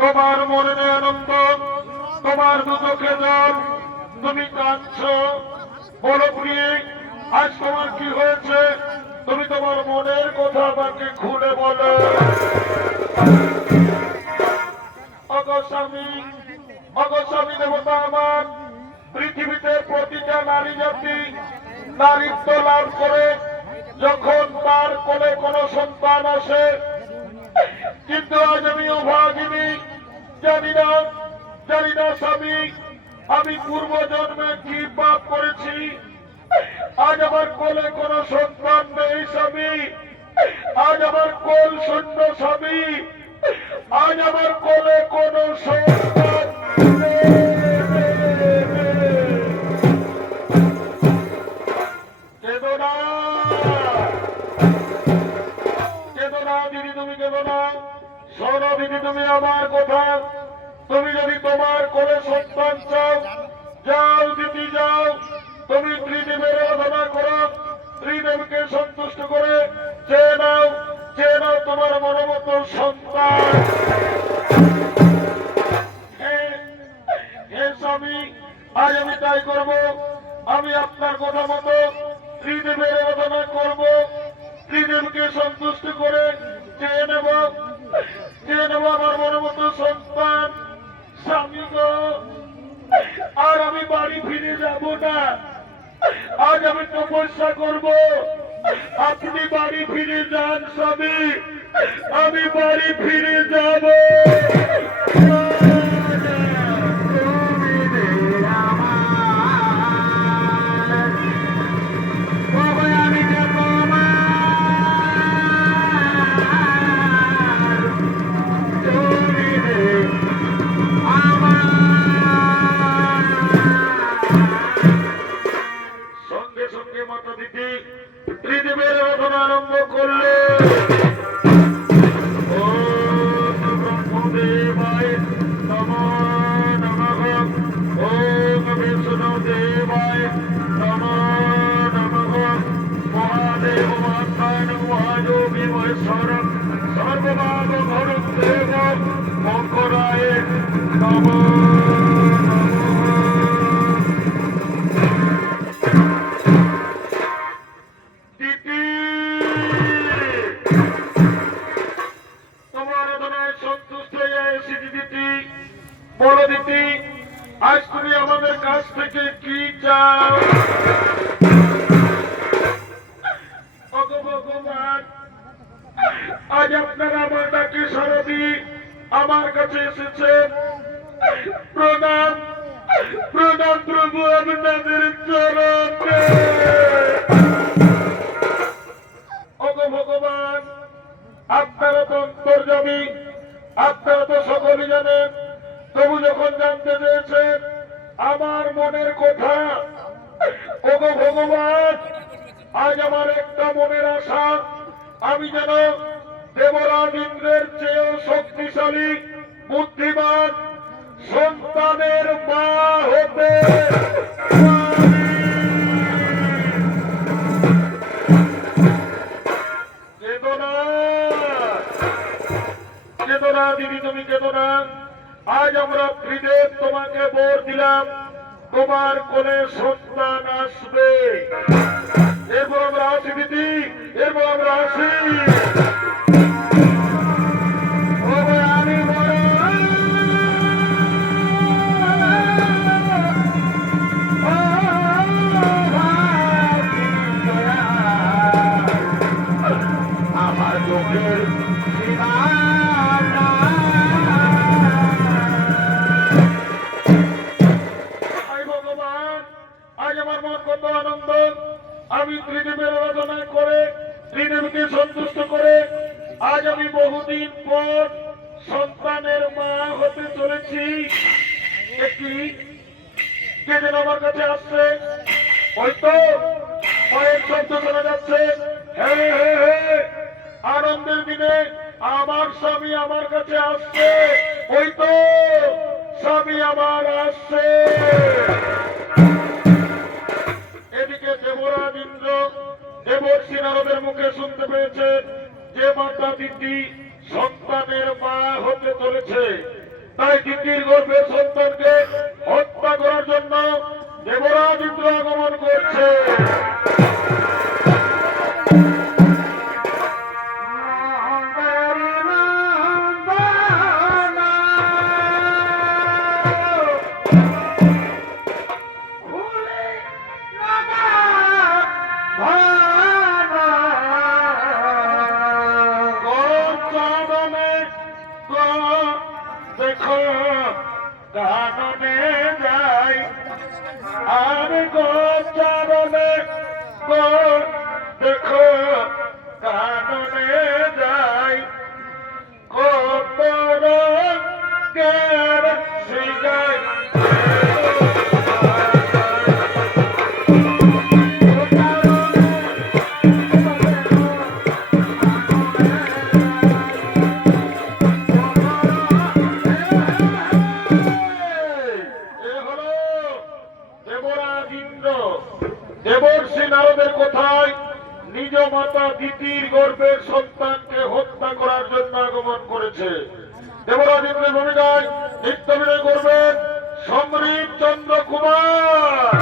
তোমার মনে আনন্দ, তোমার দুচোখে জল, তুমি কাঁদছো, বলো প্রিয়ে আজ তোমার কি হয়েছে? তুমি তোমার মনের কথা আমাকে খুলে বলো। অগস্বামী, অগস্বামী দেবতা আমার, পৃথিবীতে প্রতিটা নারী জাতি নারীত্ব লাভ করে যখন তার কোলে কোনো সন্তান আসে, কিন্তু আজ আমি অভাগিনী, জানি না স্বামী আমি পূর্ব জন্মে কি পাপ করেছি। আজ আমার কোলে কোনো সন্তান নেই স্বামী, আজ আমার কোল শূন্য স্বামী, আজ আমার কোলে কোনো সন্তান কেঁদো না, কেঁদো না দিদি, তুমি কেঁদো না। শোনো দিদি তুমি আমার কথা, তুমি যদি তোমার কোলে সন্তান চাও, যাও দিদি যাও, তুমি ত্রিদেবের আরাধনা করো, ত্রিদেবকে সন্তুষ্ট করে চেয়ে নাও তোমার মনোমতো সন্তান। হে স্বামী, আজ আমি তাই করবো, আমি আপনার কথা মতো ত্রিদেবের আরাধনা করব, ত্রিদেবকে সন্তুষ্ট করে চেয়ে নেব আমার মনোমতো সন্তান। স্বামী গো, আর আমি বাড়ি ফিরে যাব না, আজ আমি তপস্যা করব, আপনি বাড়ি ফিরে যান স্বামী, আমি বাড়ি ফিরে যাব। ত্রিদেবের আরাধনা আরম্ভ করলে ওম ব্রহ্মদেবায় নমো নমঃ, ওম বিষ্ণুদেবায় নমো নমঃ, মহাদেব মহাত্মান মহাযোগী মহেশ্বরম সর্বভাগ ঘরদেব মঙ্গলায় নমো। আজ আপনারা আমার ডাকে সাড়া দিয়ে আমার কাছে এসেছেন। প্রণাম প্রণাম প্রভু আপনাদের চরণে। ওগো ভগবান, আপনারা তো অন্তর্যামী, আপনারা তো সকলে জানেন। তবু যখন জানতে চেয়েছেন আমার মনের কথা, ওগো ভগবান, আজ আমার একটা মনের আশা, আমি যেন দেবরাজ ইন্দ্রের চেয়েও শক্তিশালী বুদ্ধিমান সন্তানের মা হতে কেদনা। কেদনা দিদি, তুমি কেদনা। আজ আমরা ত্রিদেব তোমাকে বর দিলাম, তোমার কোলে সন্তান আসবে। এরপর আমরা আসি দিদি, এরপর আমরা আসি। আমার চোখের ভগবান, আজ আমার মন কত আনন্দ। আমি ত্রিদেবের আরাধনা করে, ত্রিদেবকে সন্তুষ্ট করে আজ আমি বহুদিন পর সন্তানের মা হতে চলেছি। একটি কে যেন আমার কাছে আসছে, ওই তো মায়ের শব্দ শোনা যাচ্ছে। হে হে হে, আনন্দের দিনে আমার স্বামী আমার কাছে আসছে। ওই তো স্বামী আমার আসছে। এদিকে দেবরাজ ইন্দ্র দেবর্ষি নারদের মুখে শুনতে পেয়েছেন যে মাতা দিদি সন্তানের মা হতে চলেছে। তাই দিদির গর্ভের সন্তানকে হত্যা করার জন্য দেবরাজ ইন্দ্র আগমন করছে। দেখো কাননে যাই আর গোচারণে গো, দেখো কাননে যাই কত রঙের সিগাই। দেবর্ষি নারদের কথায় নিজ মাতা দিতির গর্ভের সন্তানকে হত্যা করার জন্য আগমন করেছে। দেবরাজ ইন্দ্রের ভূমিকায় নৃত্যাভিনয় করবেন সমরীপ চন্দ্র কুমার।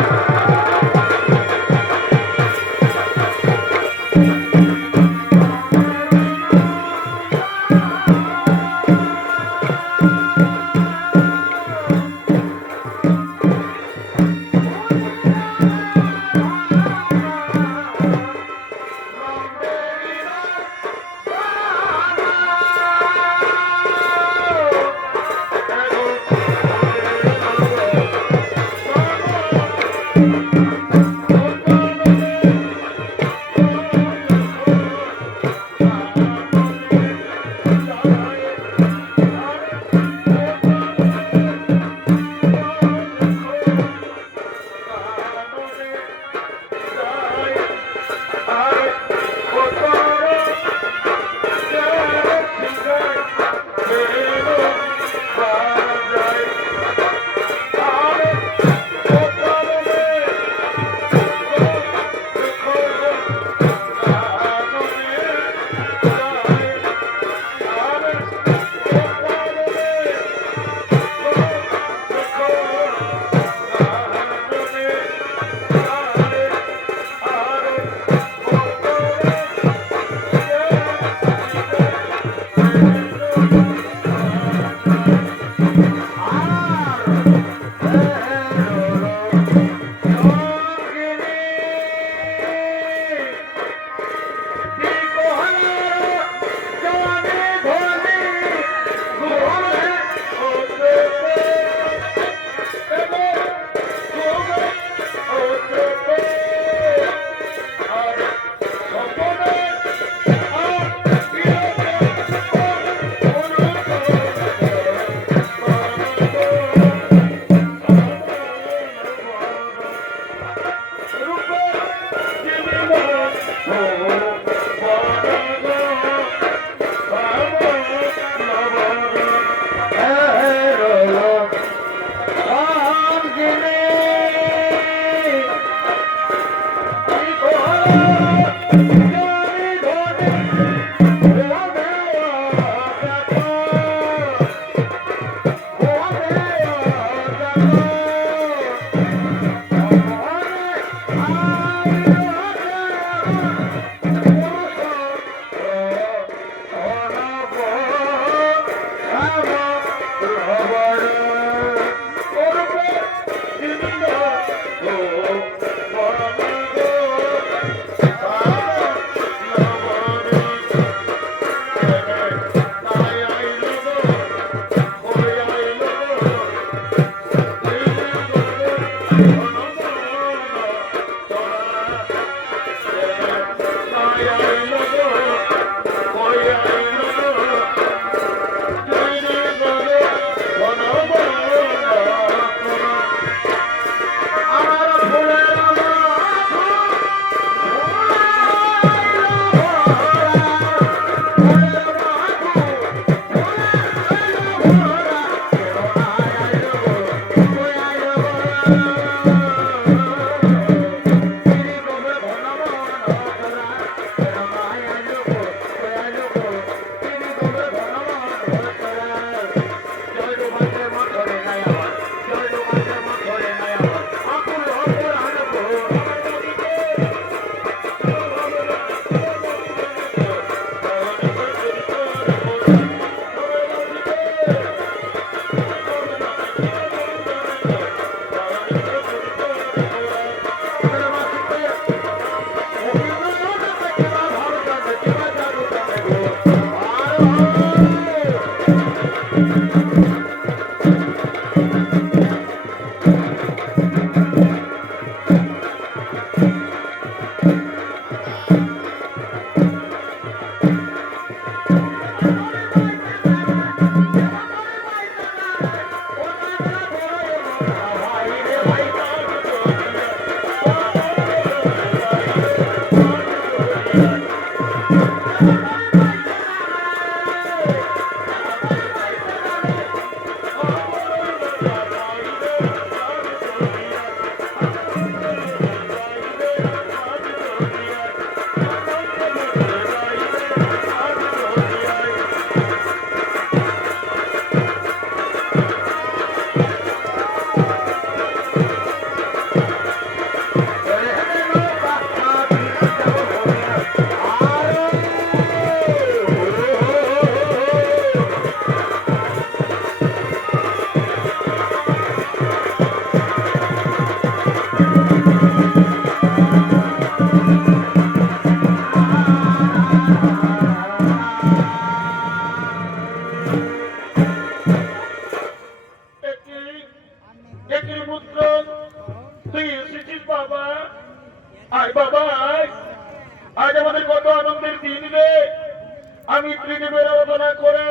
আমি ত্রিদেবের আরাধনা করে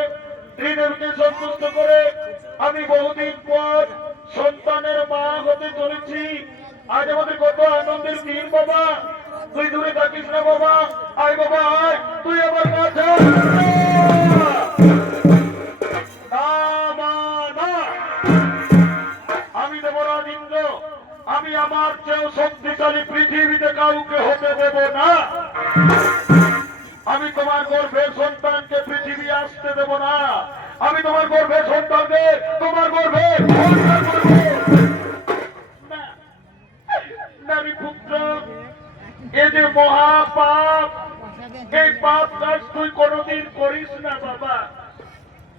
ত্রিদেবকে সন্তুষ্ট করে আমি বহুদিন পর সন্তানের মা হতে চলেছি। আজ আমাদের কত আনন্দের দিন বাবা। তুই দূরে থাকিস না বাবা, আয় বাবা আয়, তুই আমার কাছে আমি দেবরাজ ইন্দ্র, আমি আমার চেয়েও শক্তিশালী পৃথিবীতে কাউকে হতে দেব না। আমি তোমার গর্ভের সন্তানকে পৃথিবী আসতে দেব না। আমি তোমার গর্ভের সন্তানকে তোমার গর্ভে নারী পুত্র, এ যে মহাপাপ, এই পাপ কাজ তুই কোনদিন করিস না বাবা।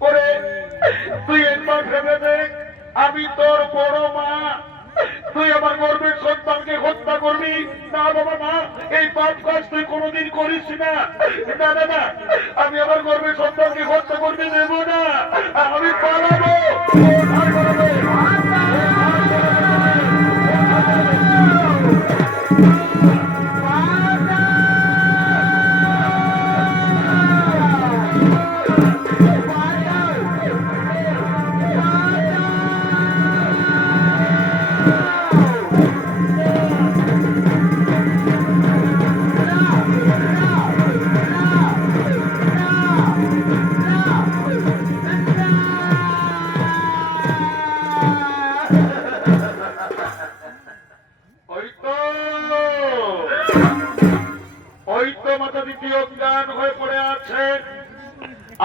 করে তুই একবার ভেবে দেখ, আমি তোর বড় মা, তুই আমার গর্ভের সন্তানকে হত্যা করবি না বাবা না। এই পাপ কাজ তুই কোনদিন করিস না। না না না, আমি আমার গর্ভের সন্তানকে হত্যা করতে দেব না। আমি পালাবো।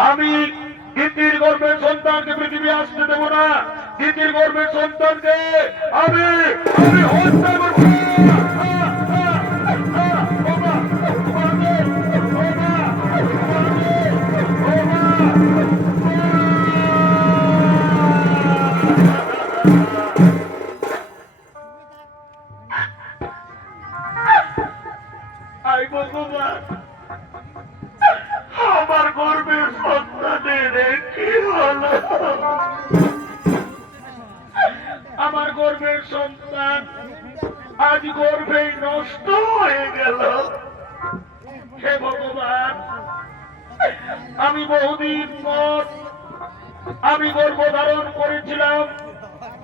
আমি দ্বিতীয় গর্ভের সন্তানকে পৃথিবী আসতে দেব না। দ্বিতীয় গর্ভের সন্তানকে আমি হত্যা করব। আমার গর্বের সন্তানের কি হলো? আমার গর্বের সন্তান আজ গর্ভেই নষ্ট হয়ে গেল। হে ভগবান, আমি বহুদিন পর আমি গর্ভ ধারণ করেছিলাম,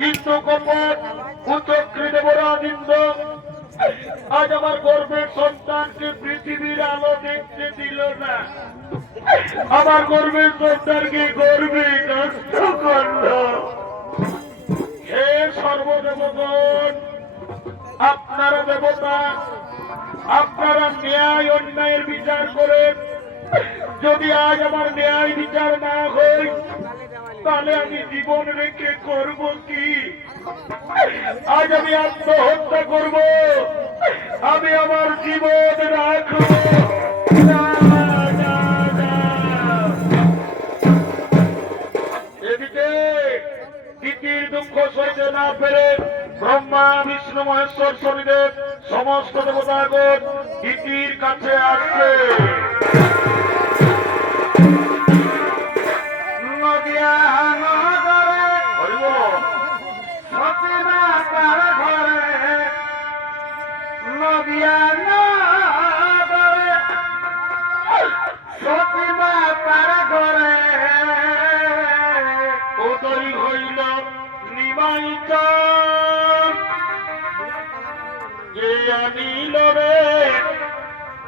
কিন্তু কপট কুচক্রী দেবরাজ ইন্দ্র আজ আমার গর্ভের সন্তানকে পৃথিবীর আলো দেখতে দিল না। আমার গর্ভের সন্তানকে গর্বে নষ্ট করল। হে সর্বদেবগণ, আপনারা দেবতা, আপনারা ন্যায় অন্যায়ের বিচার করেন। যদি আজ আমার ন্যায় বিচার না হয়, তাহলে আমি জীবন রেখে করব কি? আজ আমি আত্মহত্যা করব, আমি আমার জীবন রাখব না। এদিকে তিতির দুঃখ সইতে না পেরে ব্রহ্মা বিষ্ণু মহেশ্বর শনিদেব সমস্ত দেবতাগণ তিতির কাছে আসছে।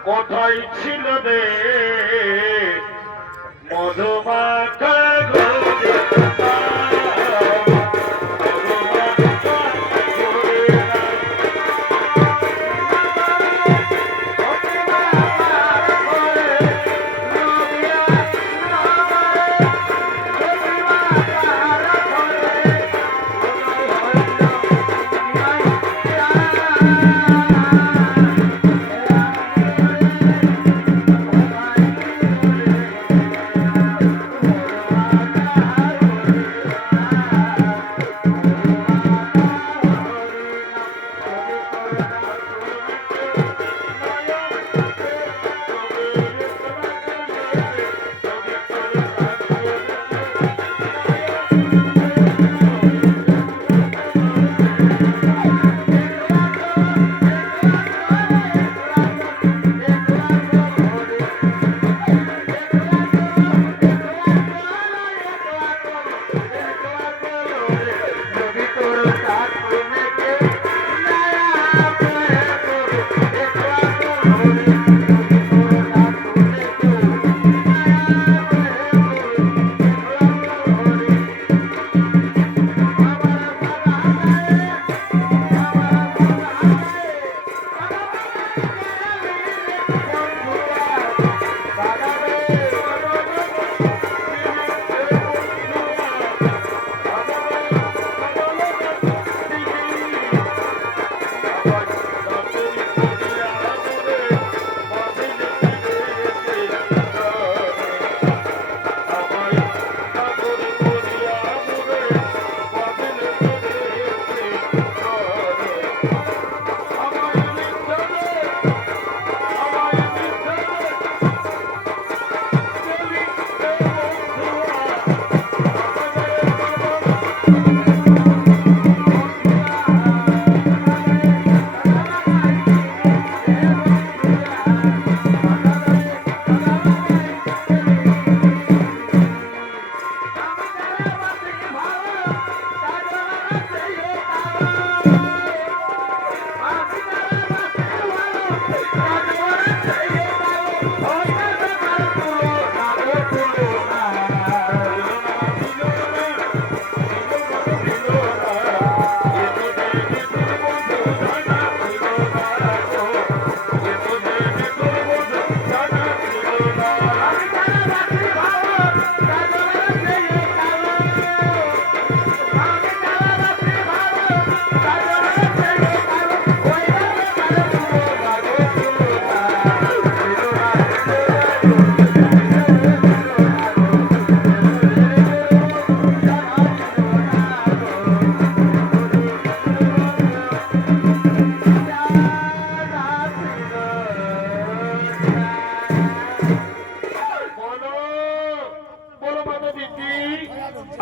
কোথায় ছিল রে মধুমাখা ঘরে?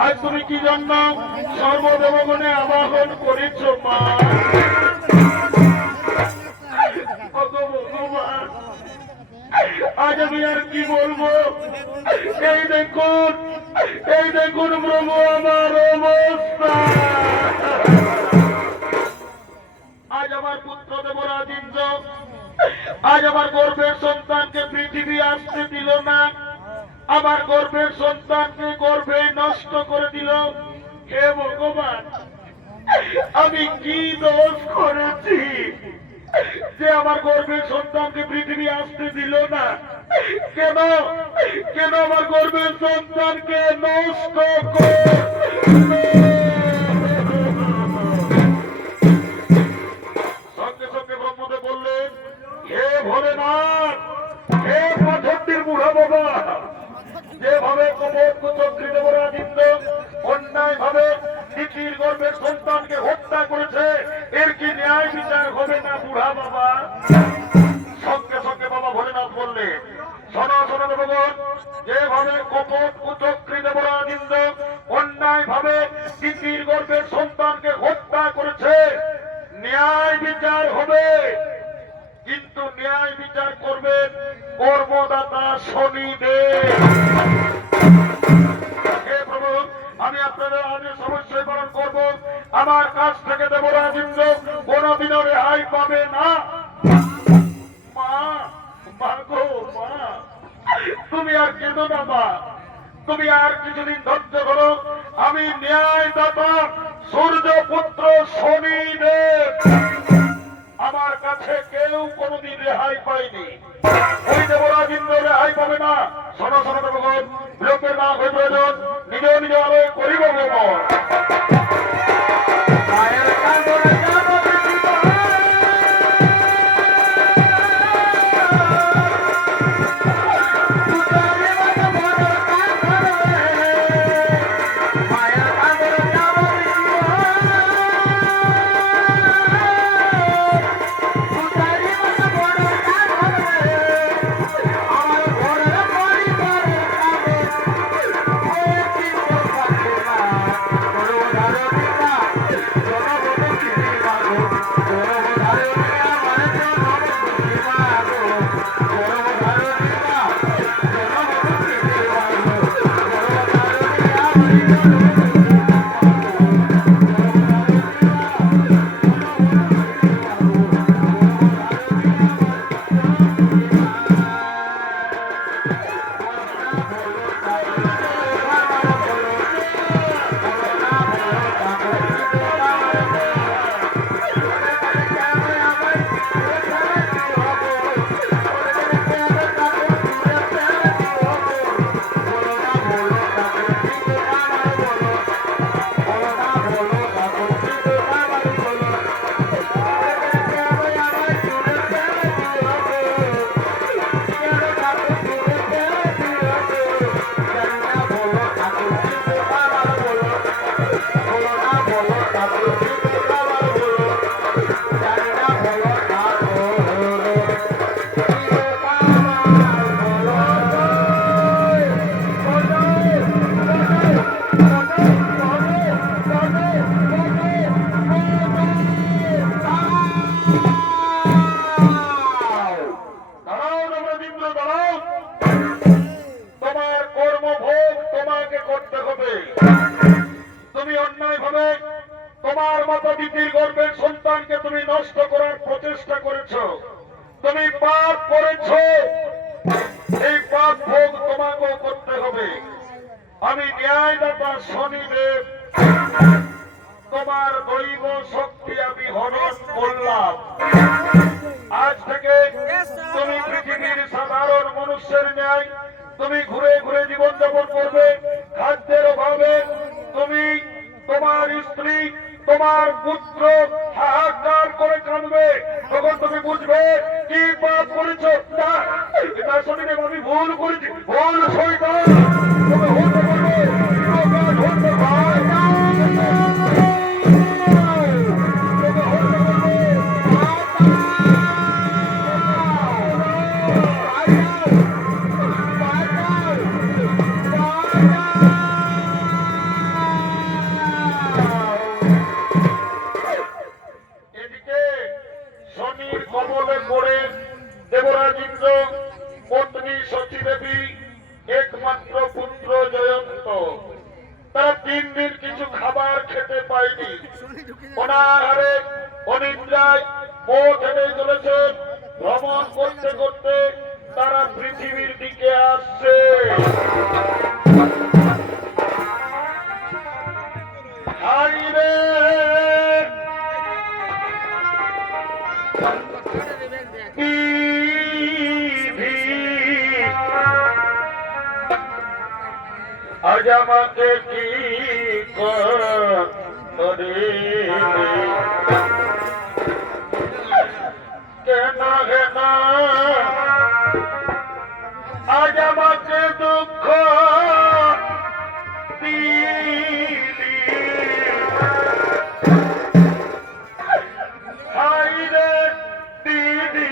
আজ তুমি কি জন্য সর্বদেবগণে আবাহন করেছ মা? আজ আমি আর কি বলবো? এই দেখুন প্রভু আমার অবস্থা। আজ আমার পুত্র দেবরাজ ইন্দ্র আজ আমার গর্ভের সন্তানকে পৃথিবী আসতে দিল না, আমার গর্ভের সন্তানকে গর্ভে নষ্ট করে দিল। হে ভগবান, আমি কি দোষ করেছি যে আমার গর্ভের সন্তানকে পৃথিবী আসতে দিল না? কেন কেন আমার গর্ভের সন্তানকে নষ্ট করে? সঙ্গে সঙ্গে ব্রহ্মদেব বললেন, হে ভোলেনাথ, হে পথটির বুড়া বাবা, যেভাবে কপট কুচক্রী দেবরাজ ইন্দ্র অন্যায় ভাবে তিথির গর্ভের সন্তানকে হত্যা করেছে, এর কি ন্যায় বিচার হবে না বুড়া বাবা? সঙ্গে সঙ্গে বাবা ভোলেনাথ বললেন, শোনো শোনো দেবগণ, যেভাবে কপট কুচক্রী দেবরাজ ইন্দ্র অন্যায় ভাবে তিথির গর্ভের সন্তানকে হত্যা করেছে, ন্যায় বিচার হবে, কিন্তু ন্যায় বিচার করবেন কর্মদাতা শনিদেব। হে প্রভু, আমি আপনাদের আদেশ অবশ্যই পালন করব। আমার কাছ থেকে দেবরাজ ইন্দ্র কোনদিনও রেহাই পাবে না। মা, মা গো মা, তুমি আর কেঁদো না মা, তুমি আর কিছুদিন ধৈর্য করো। আমি ন্যায়দাতা সূর্যপুত্র শনিদেব, আমার কাছে কেউ কোনদিন রেহাই পায়নি, ওই দেবরাজ ইন্দ্র রেহাই পাবে না। শোনো শোনো দেবগণ, বিলম্বের না হয়ে প্রয়োজন, নিজ নিজ আলোয় করিব ভ্রমণ। তোমার মতো দিদির গর্ভের সন্তানকে তুমি নষ্ট করার প্রচেষ্টা করেছ, তুমি পাপ করেছ, এই পাপ ভোগ তোমাকেও করতে হবে। আমি ন্যায়দাতা শনিদেব তোমার দৈব শক্তি আমি হরণ করলাম। আজ থেকে তুমি পৃথিবীর সাধারণ মানুষের ন্যায় তুমি ঘুরে ঘুরে জীবনযাপন করবে। খাদ্যের অভাবে তুমি, তোমার স্ত্রী, তোমার পুত্র হাহাকার করে কাঁদবে, তখন তুমি বুঝবে কি পাপ করেছ। এটা শনিদেব আমি ভুল করেছি, ভুল শয়তান তুমি হতে পারবে, হতে পারবে। অনাহারে অনিদ্রায় পথ হেঁটে চলেছেন। ভ্রমণ করতে করতে তারা পৃথিবীর দিকে আসছে। হাইরে আজ আমাকে কি করে কেন কেন আজ আমাকে দুঃখ দিলি। হাইরে দিদি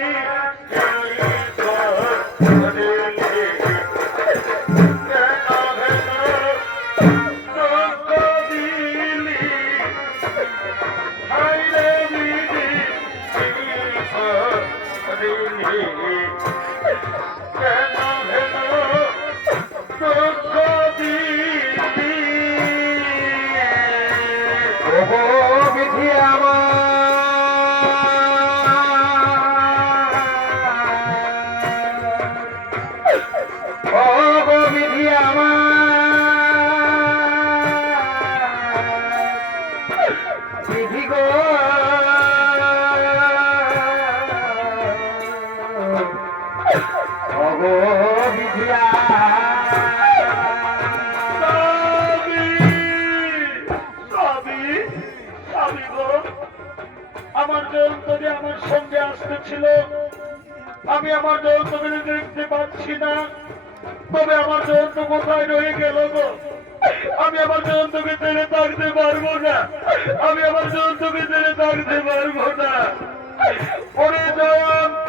আমার জয়ন্তকে আমার সঙ্গে আসতেছিল, আমি আমার জয়ন্তকে দেখতে পাচ্ছি না। তবে আমার জয়ন্ত কোথায় রয়ে গেল গো? আমি আমার জয়ন্তকে ছেড়ে থাকতে পারবো না, আমি আমার জয়ন্তকে ছেড়ে থাকতে পারবো না। ওরে জয়ন্ত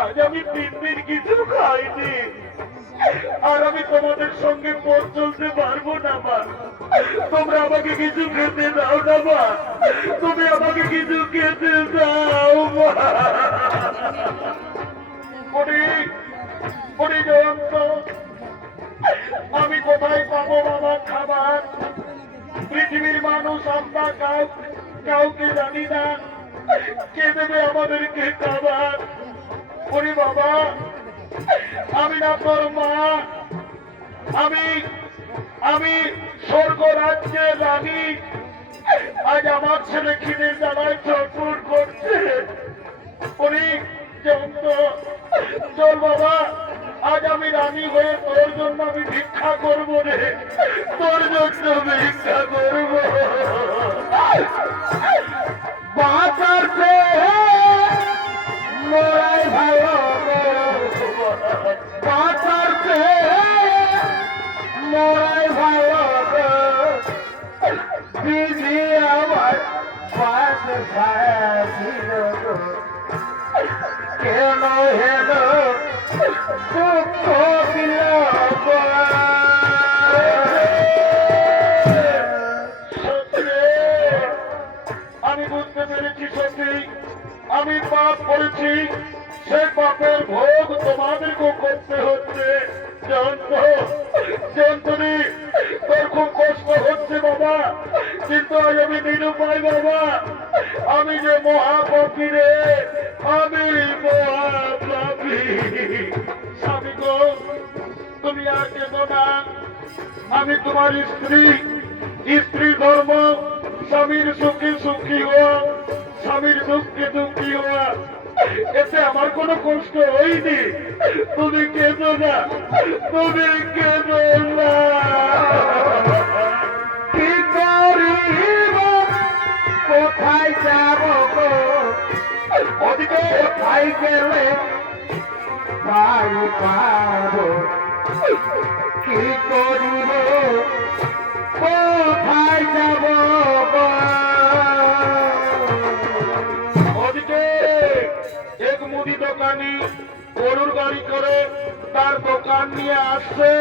আজ আমি 3 দিন কিছু খাইনি, আর আমি তোমাদের সঙ্গে পথ চলতে পারবো না মা। তোমরা আমাকে কিছু খেতে দাও না মা, তুমি আমাকে কিছু খেতে দাও মা। জয়ন্ত, আমি কোথায় পাবো বাবা খাবার? পৃথিবীর মানুষ আমরা কাউকে জানি না, কে দেবে আমাদেরকে খাবার? ওরে বাবা, আমি না তোর মা, আমি স্বর্গ রাজ্যের রানী। আজ আমার ছেলে খিদে জ্বালায় চটপট করছে। ওরে জয়ন্ত, চল বাবা, আজ আমি রানী হয়ে তোর জন্য আমি ভিক্ষা করবো রে, তোর জন্য ভিক্ষা করবো। বাঁচার মোরাই ভালো, বাঁচার মোরাই ভালো, বিধি আমার কেন হেন দুঃখ দিল। আমি বুঝতে পেরেছি সত্যি আমি পাপ করেছি, সেই পাপের ভোগ তোমাদেরকেও করতে হচ্ছে। জয়ন্তনী, তোর খুব কষ্ট হচ্ছে বাবা, কিন্তু আজ আমি নিরুপায় বাবা। আমি যে মহাপাপী রে, আমি মহাপাপী। স্বামী গো, তুমি আর কেঁদো না। আমি তোমার স্ত্রী ধর্ম, স্বামীর সুখী সুখী হওয়া, স্বামীর দুঃখে দুঃখী হওয়া, এতে আমার কোনো কষ্ট হয়নি। তুমি কেঁদো না, তুমি কেঁদো না। কি করিব, কোথায় যাব গো? ওদিকে কোথায় গেলে পাবো? কি করিব, কোথায় যাব গো? ওদিকে এক মুদি দোকানি গরুর গাড়ি করে তার দোকান নিয়ে আসছে।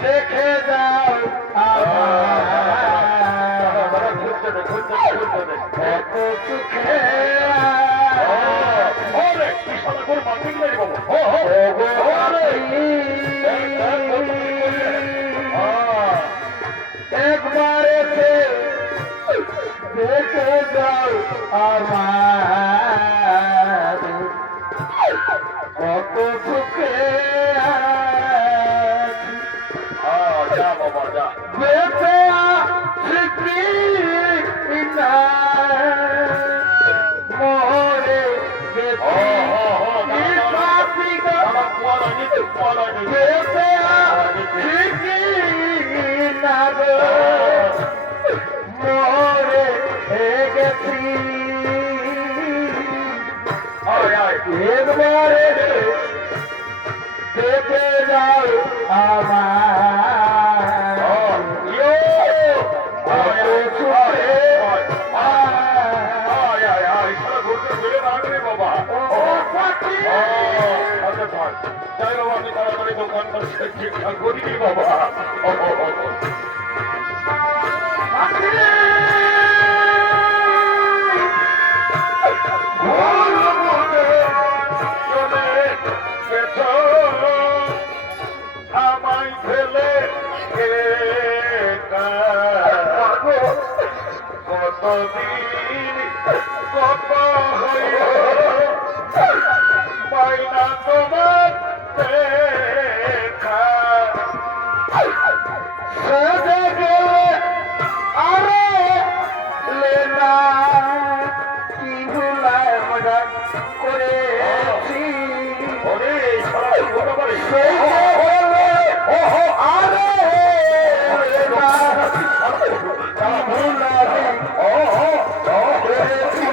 দেখে যাও একবারে দেখে যাও আমার কত সুখে বেঁচে আছি না মোরে বেঁচে আছি না গো মোরে গেছি একবারে দেখে যাও আমার তাড়াতাড়ি দোকানটা ঠিকঠাক করিনি বাবা আমায় ফেলে কতদিন কত মাইনা তোমার দেখা সাজে গেলে আরে লেনা কি ভুলায় মজা করেছি ওরে সারা বলতে পারে ওহো আরে লেনা কি ভুলায় ওহো করেছি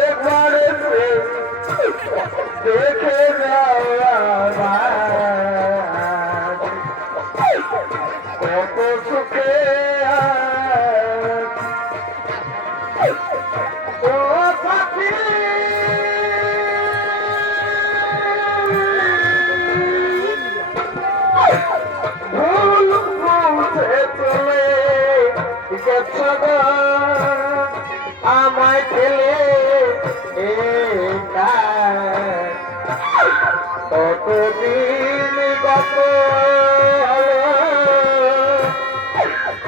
একবারে দেখে যাও আমার কত সুখে ও পাখি ভুল মুছে চলে গেছ গো আমায় ফেলে কতদিন গত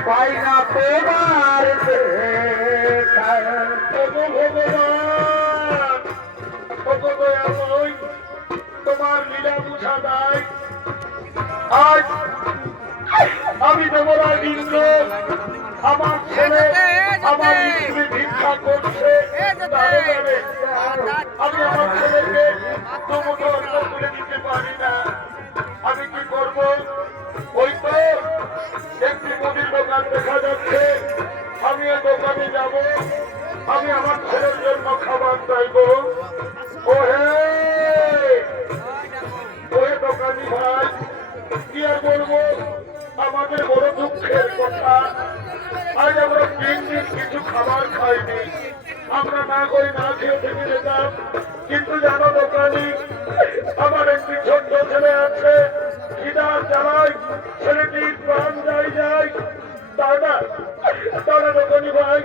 পাই না তোমার ভগবান তোমার লীলা বুঝা দেয় আজ আমি দেবরা ইন্দ্র আমার ছেলে আমার স্ত্রী ভিক্ষা করছে আমি আমার ছেলেকে তোমাকে অন্য তুলে দিতে পারি না আমি কি করব ওই তো একটি মুদির দোকান দেখা যাচ্ছে আমি এই দোকানে যাব আমি আমার ছেলের জন্য খাবার চাইব ওহে দোকানি ভাই কি আর বলবো আমাদের বড় দুঃখের কথা আজ আমরা 3 দিন কিছু খাবার খাইনি আমরা না করে না খেয়ে থেকে যেতাম কিন্তু জানো দোকানি আমার একটি ছোট্ট ছেলে আছে খিদার জ্বালায় ছেলেটির প্রাণ যায় তাহলে দোকানি ভাই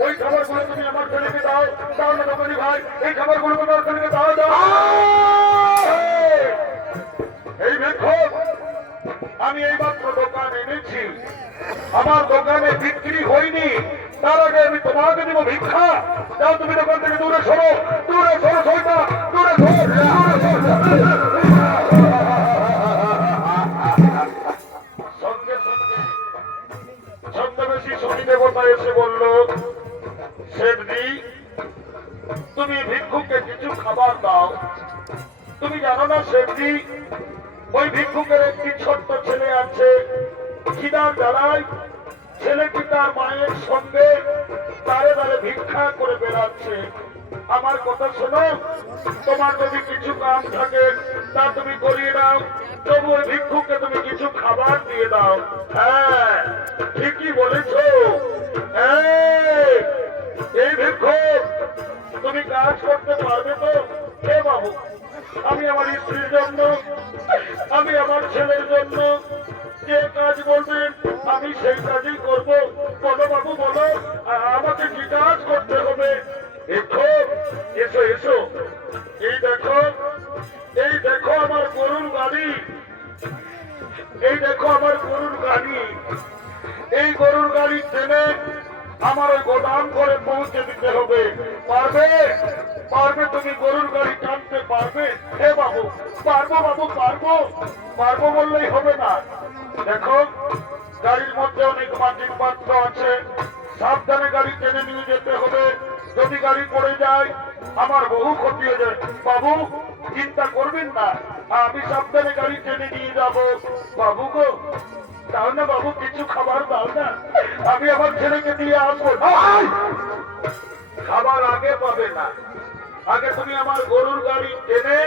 ওই খাবারগুলো তুমি আমার ছেলেকে দাও তাহলে দোকানি ভাই এই খাবারগুলো তোমার ছেলেকে দাও এই দেখো আমি এইমাত্র দোকান এনেছি আমার দোকানে বিক্রি হয়নি তার আগে আমি তোমাকে দিব ভিক্ষা যাও তুমি দোকান থেকে দূরে সরো সইটা দূরে সঙ্গে ছদ্মবেশী শনি দেবতা এসে বলল শেঠজি তুমি ভিক্ষুকে কিছু খাবার দাও তুমি জানো না শেঠজি ওই ভিক্ষুকের একটি ছোট্ট ছেলে আছে খিদার জ্বালায় ছেলেটি তার মায়ের সঙ্গে দাঁড়ে দাঁড়ে ভিক্ষা করে বেড়াচ্ছে। আমার কথা শোনো, তোমার যদি কিছু কাম থাকে তা তুমি করিয়ে দাও, তবু ওই ভিক্ষুককে তুমি কিছু খাবার দিয়ে দাও। হ্যাঁ, ঠিকই বলেছ। এই ভিক্ষুক, তুমি কাজ করতে পারবে তো? হে বাবু, আমি আমার স্ত্রীর জন্য, আমি আমার ছেলের জন্য যে কাজ বলবেন আমি সেই কাজই করবো। বলো বাবু, বলো আমাকে কি কাজ করতে হবে? এসো এসো এসো, এই দেখো, এই দেখো আমার গরুর গাড়ি, এই দেখো আমার গরুর গাড়ি। এই গরুর গাড়ি ট্রেনে আমার ওই গোদাম করে পৌঁছে দিতে হবে। পারবে? পারবে? তুমি গরুর গাড়ি টানতে পারবে? হে বাবু, পারবো বাবু, পারবো। পারবো বললেই হবে না। দেখো, গাড়ির মধ্যে অনেক মাটির পাত্র আছে, সাবধানে গাড়ি টেনে নিয়ে যেতে হবে। যদি গাড়ি পড়ে যায় আমার বহু ক্ষতি হয়ে যায়। বাবু, চিন্তা করবেন না, আমি সাবধানে গাড়ি টেনে নিয়ে যাব। বাবু গো, দাও না বাবু, কিছু খাবার দাও না, আমি আমার ছেলেকে দিয়ে আসবো। খাবার আগে পাবে না, আগে তুমি আমার গরুর গাড়ি টেনে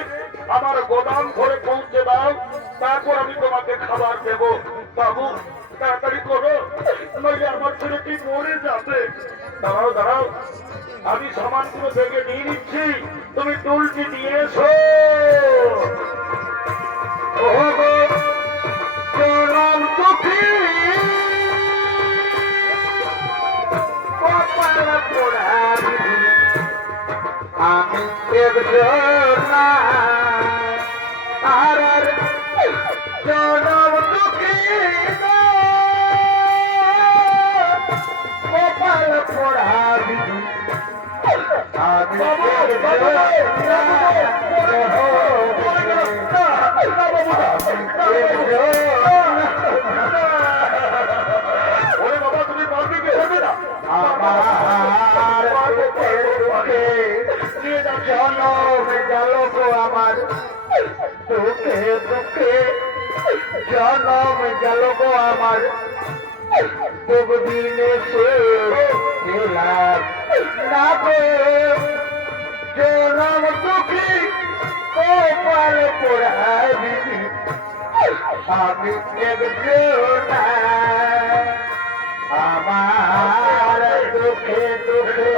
আমার গোদাম ঘরে পৌঁছে দাও, তারপর আমি তোমাকে খাবার দেব। বাবু, তাড়াতাড়ি করো, নইলে আমার ছেলেটি মরে যাবে। দাঁড়াও দাঁড়াও, আমি সামানগুলো বেগে নিয়ে নিচ্ছি, তুমি টুলটি নিয়ে এসো। আমি একজন আর জনম দুঃখী কপাল পোড়া বিধি। আমি জনম গেল গো আমার দুঃখে দুঃখে, জনম গেল গো আমার বহুদিনে না গো। জনম দুঃখী কপাল পোড়া বিধি, আমি একজন আমার দুঃখে দুঃখে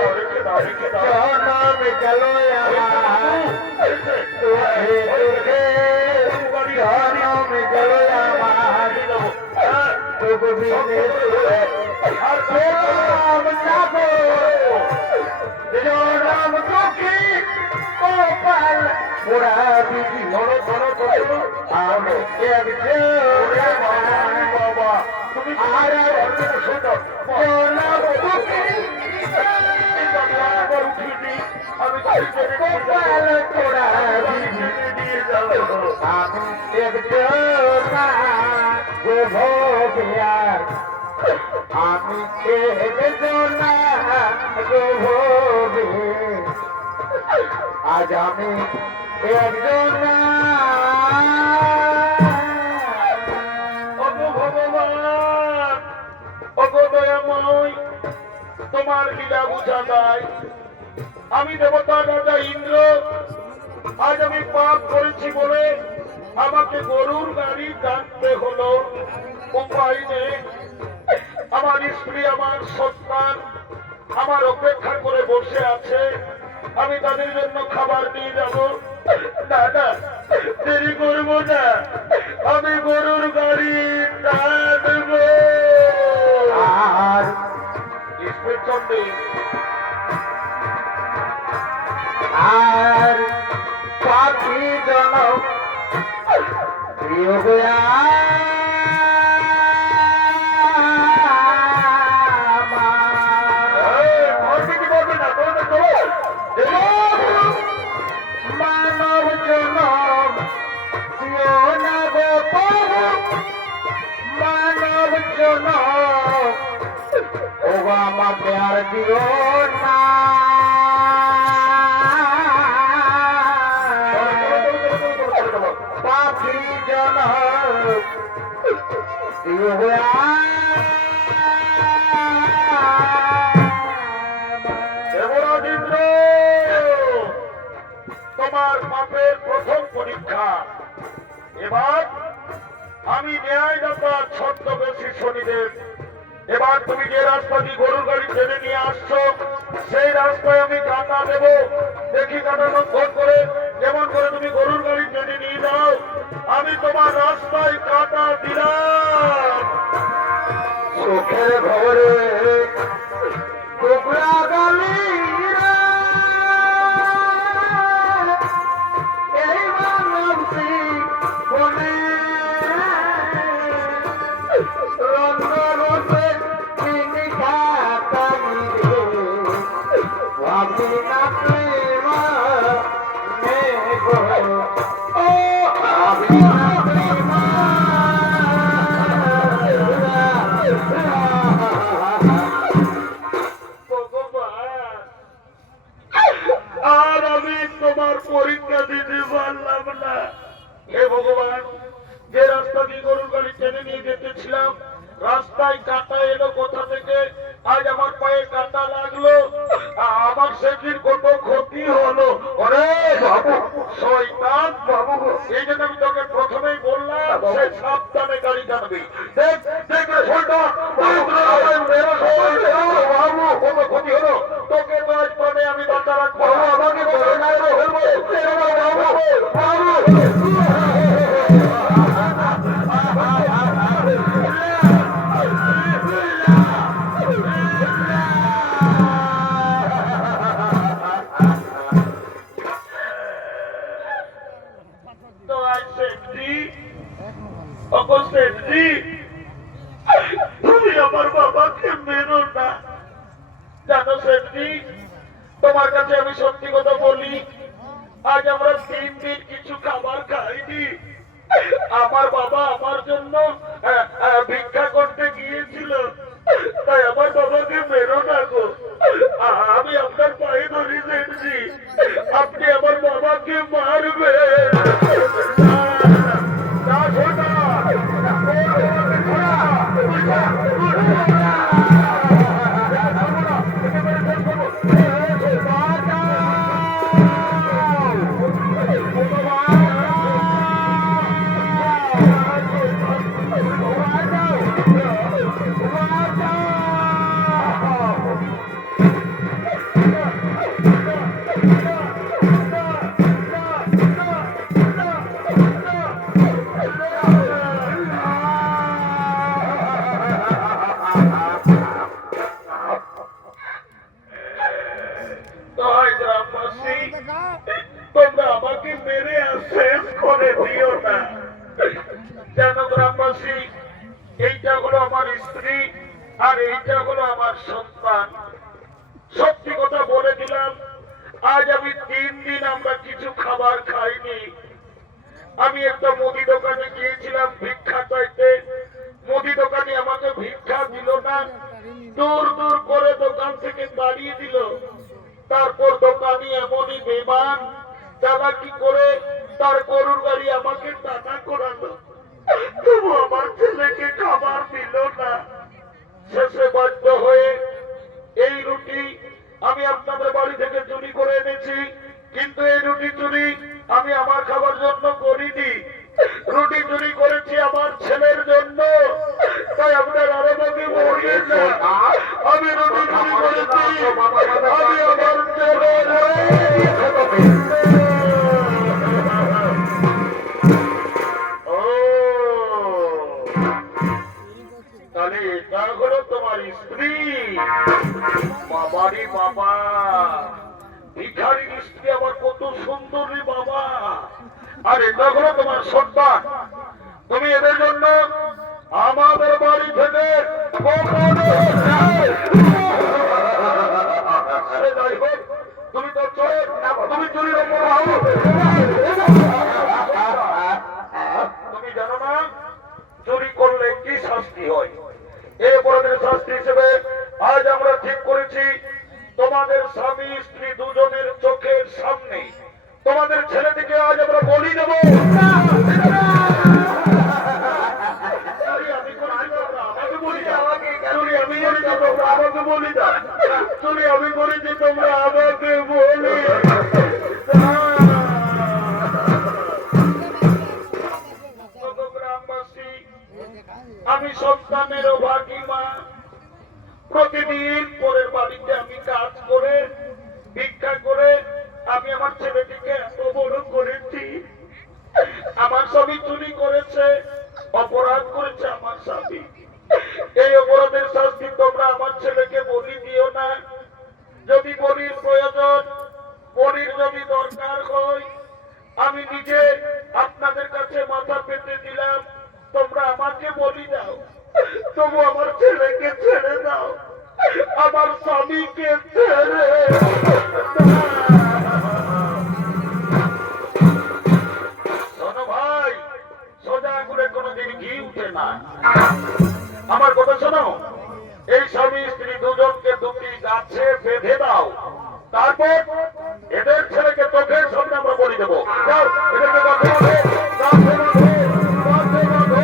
জনম গেল আমার দুঃখে দুঃখে জনম গেল আমার বহুদিনে জনম দুঃখী কপাল পোড়া বিধি, আমি একজন বাবা। তুমি আর আমি কপাল পোড়া বিধি, আমি একজন ভোগিয়ার, আমি একজন ভোগে, আজ আমি একজন। ভগবান, অগদয়াময়, তোমার লীলা বুঝা নাই। আমি দেবতা রাজা ইন্দ্র, আজ আমি পাপ করেছি বলে আমাকে গরুর গাড়ি টানতে হলো। উপায় নেই, আমার স্ত্রী, আমার সন্তান আমার অপেক্ষা করে বসে আছে, আমি তাদের জন্য খাবার নিয়ে যাব। না না, দেরি করবো না, আমি গরুর গাড়ি টানব। আর ইন্সপেক্টর নেই, আর পাখি জনম প্রিয় গোয়া মানব জনম প্রিয় না গো প্রভু, মানব জনম ও আমাকে আর দিও না। পাখি জন এবার আমি ন্যায়দাতা ছদ্মবেশী শনিদেব। এবার তুমি যে রাস্তা দিয়ে গরুর গাড়ি টেনে নিয়ে আসছো সেই রাস্তায় আমি কাটা দেবো। দেখি কাটা ফোন করে যেমন করে তুমি গরুর গাড়ি টেনে নিয়ে যাও, আমি তোমার রাস্তায় কাটা দিলাম। সুখের খবরে টুকরা গালি এই মানবী বলে রঙ্গরূপে তিনি কাটালি রে ভাবি না প্রেম নে গো ও ভাবি না প্রেম আর আমি তোমার পরীক্ষা দিতে পারলাম না। হে ভগবান, যে রাস্তা দিয়ে গরুর গাড়ি টেনে নিয়ে যেতেছিলাম রাস্তায় কাটা এলো কোথা থেকে? আজ আমার পায়ে কাটা লাগলো, আমার সেদিন কত ক্ষতি হলো। ওরে বাবু শয়তান বাবু, এই জন্য আমি তোকে প্রথমেই বললাম সে সাবধানে গাড়ি টানবি। দেখ দেখ রে শয়তান, বাবু কত ক্ষতি হলো। তোকে তো আজ মানে আমি বাঁচা রাখবো, আমাকে বলে না তো আজ সেটি অবশ্যই তুমি আমার বাবাকে মেরো না। জানো সেটি, তোমার কাছে আমি সত্যি কথা বলি, আজ আমরা 3 দিন কিছু খাবার খাইনি। আমার বাবা আমার জন্য ভিক্ষা করতে গিয়েছিল, তাই আমার বাবাকে মেরো না গো। আমি আপনার পায়ে ধরে দিচ্ছি, আপনি আমার বাবাকে মারবেন না। ছোটা তোমরা আমাকে মেরে শেষ করে দিও না। যেন গ্রামবাসী, এইটা হলো আমার স্ত্রী আর এইটা হলো আমার সন্তান। সত্যি কথা বলে দিলাম, আজ আমি 3 দিন আমরা কিছু খাবার খাইনি। আমি একটা মুদি দোকানে গিয়েছিলাম ভিক্ষা চাইতে, মুদি দোকানে আমাকে ভিক্ষা দিল না, দূর দূর করে দোকান থেকে তাড়িয়ে দিল। তারপর দোকানি এমনই বেমান চালাকি করে তার গরুর গাড়ি আমাকে টাকা করালো, তবু আমার ছেলেকে খাবার দিল না। শেষে বাধ্য হয়ে এই রুটি আমি আপনাদের বাড়ি থেকে চুরি করে এনেছি, কিন্তু এই রুটি চুরি আমি আমার খাবার জন্য করিনি, রুটি চুরি করেছি আমার ছেলের জন্য। তাই আপনার আরো আমাকে বলবেন না আমি রুটি চুরি করেছি, আমি আমার ছেলের। তাহলে এটা হলো তোমার স্ত্রী? বাবারি বাবা, ভিখারির স্ত্রী আবার কত সুন্দর রে বাবা। আর এটা হলো তোমার সন্তান। তুমি এদের জন্য আমাদের বাড়ি থেকে তুমি তো চোর, তুমি চুরির ওপর তুমি জানো না চুরি করলে কি শাস্তি হয়? এই অপরাধের শাস্তি হিসেবে আজ আমরা ঠিক করেছি তোমাদের স্বামী স্ত্রী দুজনের চোখের সামনে তোমাদের ছেলেটিকে আজ আমরা বলি দেব। আমি বলেছি তোমরা আমাকে বলি। আমি সন্তানের অভাগী মা। প্রতিদিন পরের বাড়িতে আমি কাজ করে ভিক্ষা করে আমি আমার ছেলেটিকে এত বড় করেছি। আমার স্বামী চুরি করেছে, অপরাধ করেছে আমার স্বামী। এই অপরাধের শাস্তি তোমরা আমার ছেলেকে বলি দিও না। যদি বলির প্রয়োজন, বলির যদি দরকার হয়, আমি নিজে আপনাদের কাছে মাথা পেতে দিলাম। তোমরা আমাকে বলি দাও, তবু আমার ছেলেকে ছেড়ে দাও, আমার স্বামীকে ছেড়ে শোনো ভাই, সোজা করে কোনোদিন ঘি উঠে না। আমার কথা শোনো, এই স্বামী স্ত্রী দুজনকে দুটি গাছে বেঁধে দাও, তারপর এদের ছেলেকে চোখের সামনে আমরা বলি দেবো। যাও, এদেরকে গাছে বাঁধো, গাছে বাঁধো, গাছে বাঁধো।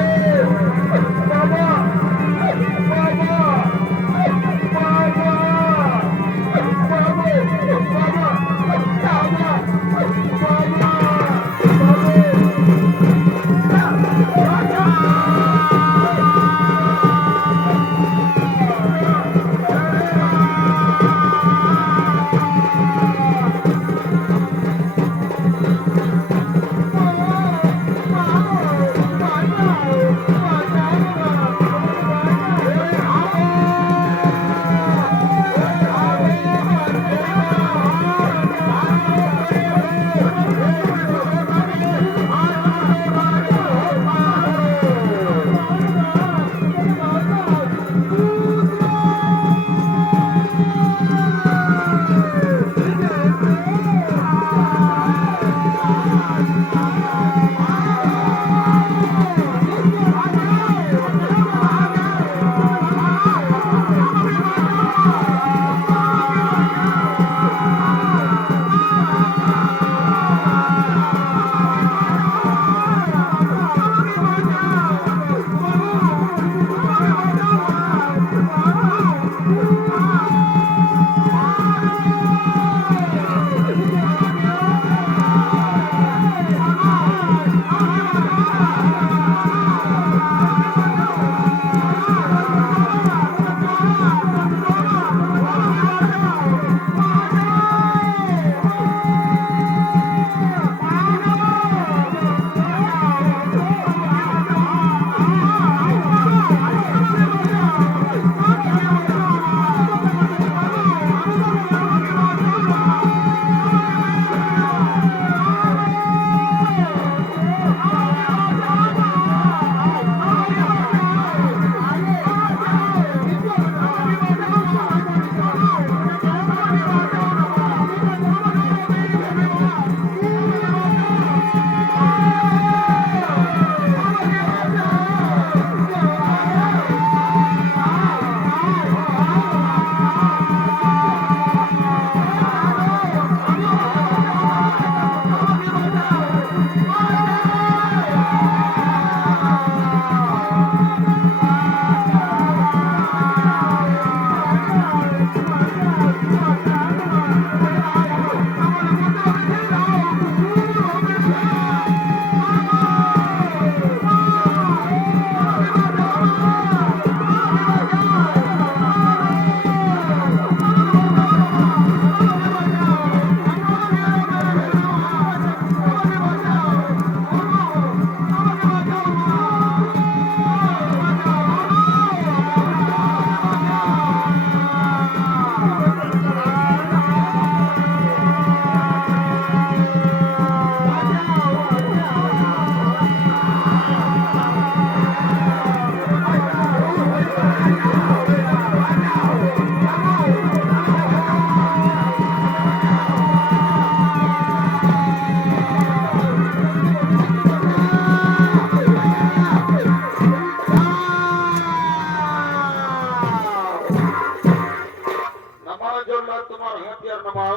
বাবা,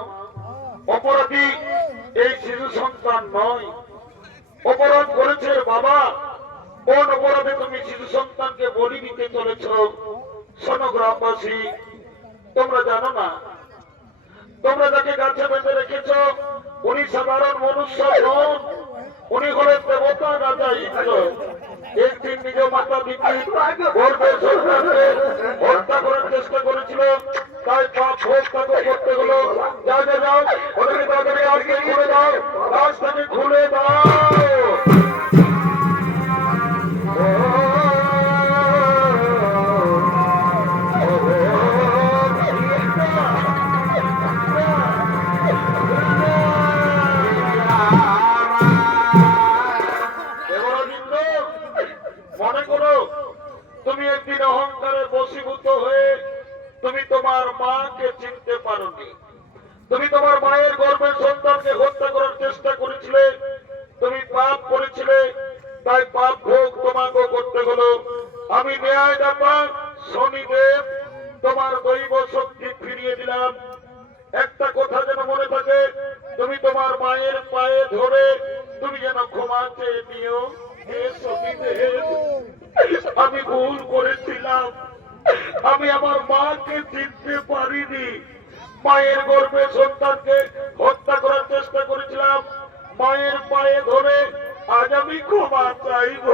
অপরাধী এই শিশু সন্তান নয়, অপরাধ করেছে বাবা। কোন অপরাধে তুমি শিশু সন্তানকে বলি দিতে চলেছ? শোনো গ্রামবাসী, তোমরা জানো না, তোমরা যাকে গাছে বেঁধে রেখেছ উনি সাধারণ মনুষ্য নন, উনি হলেন দেবতা রাজা ইন্দ্র। একদিন নিজ মাতা দিদি গর্ভের সন্তানকে হত্যা করার চেষ্টা করেছিল, তাই পাপ ভোগ তাকে করতে হলো। যাও যাও যাও, ওদেরকে তাড়াতাড়ি আজকে খুলে দাও, লাশটাকে খুলে দাও। মনে করো তুমি একদিন অহংকারে বশীভূত হয়ে তুমি তোমার মাকে চিনতে পারোনি, তুমি তোমার মায়ের গর্ভের সন্তানকে হত্যা করার চেষ্টা করেছিলে, তুমি পাপ করেছিলে, তাই পাপ ভোগ তোমাকে করতে হলো। আমি ন্যায়দাতা শনিদেব তোমার দৈব শক্তি ফিরিয়ে দিলাম। একটা কথা যেন মনে থাকে, তুমি তোমার মায়ের পায়ে ধরে তুমি যেন ক্ষমা চেয়ে নিও। হে শনিদেব, আমি ভুল করেছিলাম, আমি আমার মাকে চিনতে পারিনি, মায়ের গর্ভে সন্তানকে হত্যা করার চেষ্টা করেছিলাম, মায়ের পায়ে ধরে আজ আমি ক্ষমা চাইব।